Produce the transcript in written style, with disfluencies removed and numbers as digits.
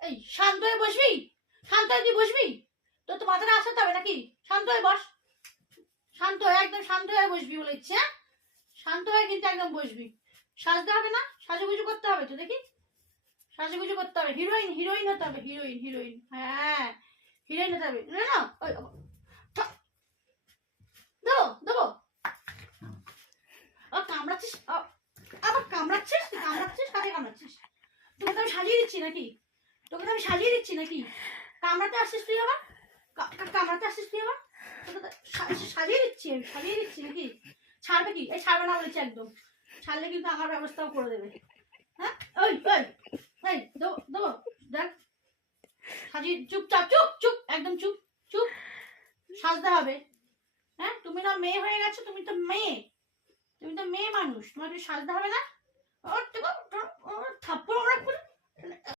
এই শান্ত হয়ে বসবি, শান্ত হয়ে তুই বসবি। তোর তো মাথাটা আসাতে হবে নাকি? শান্ত হয়ে বস, শান্ত হয়ে একদম শান্ত হয়ে বসবি বলে ইচ্ছে। শান্ত হয়ে কিন্তু একদম বসবি। সাজতে হবে না, সাজুগুজু করতে হবে তো দেখি, সাজুগুজু করতে হবে। হিরোইন হিরোইন হতে হবে, হিরোইন হিরোইন, হ্যাঁ হিরোইন হতে হবে। না না দেবো দেবো। কামড়াচ্ছিস, আবার কামড়াচ্ছিস, তুই কামড়াচ্ছিস, কাকে কামড়াচ্ছিস? তোকে তো আমি সাজিয়ে দিচ্ছি নাকি? তোকে তো আমি সাজিয়ে দিচ্ছি নাকি? কামড়াতে আসছিস তুই আবার, কামড়াতে আসছিস তুই আবার? তোকে তো সাজিয়ে দিচ্ছি, সাজিয়ে দিচ্ছি নাকি? ছাড়বে কি? এই ছাড়বে না বলেছি একদম। ছাড়লে কিন্তু আমার ব্যবস্থাও করে দেবে। হ্যাঁ ওই ওই এই দেবো দেবো, দেখ সাজিয়ে। চুপচাপ, চুপ চুপ, একদম চুপ চুপ। সাজতে হবে। হ্যাঁ তুমি না মেয়ে হয়ে গেছো, তুমি তো মেয়ে, তুমি তো মেয়ে মানুষ, তোমাকে সাজতে হবে না? থাপ্পড় আমরা